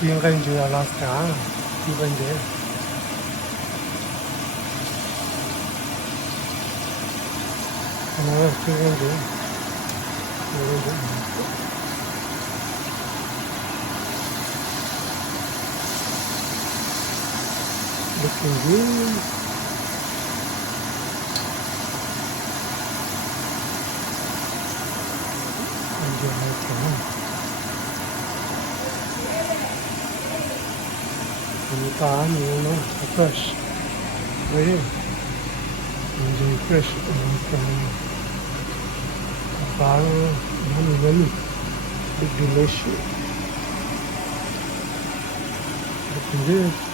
Priyanka enjoy Alaska. Even there. Priyanka. Looking good. Enjoy Alaska. Anytime, fresh. Very enjoy fresh. Yummy. Big delicious. Looking good.